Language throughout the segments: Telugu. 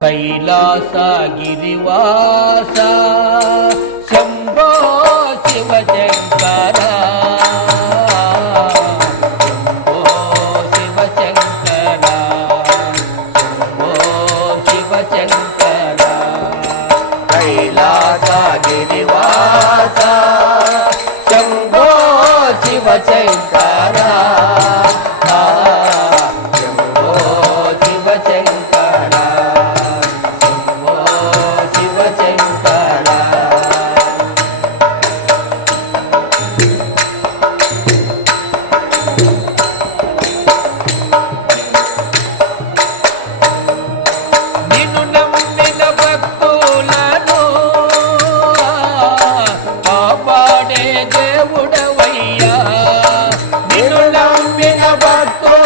కైలాస గిరివాస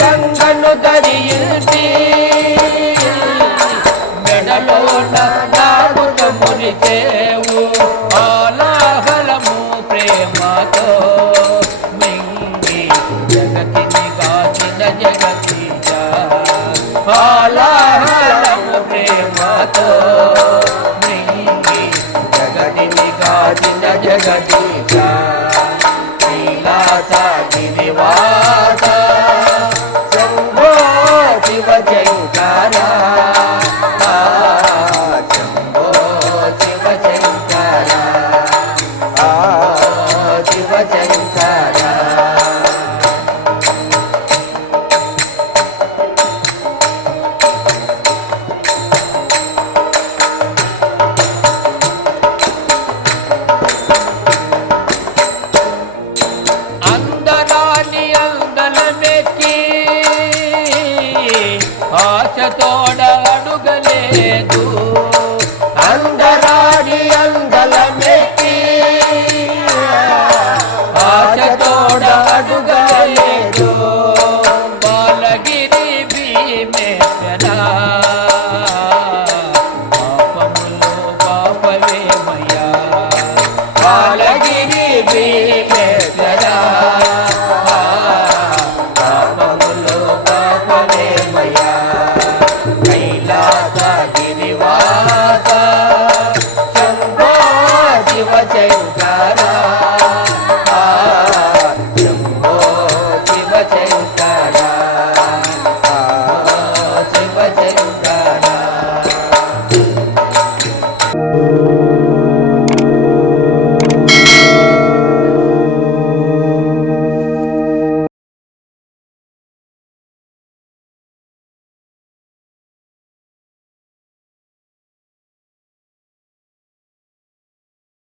గంగను ధరించి మెడలోన దాగుట మురిచేవు ఆలాహలము ప్రేమతో మింగి జగతిని కాచిన జగతీజ ఆలాహలము ప్రేమతో మింగి జగతిని కాచిన జగతీజ నీలాసా para. me.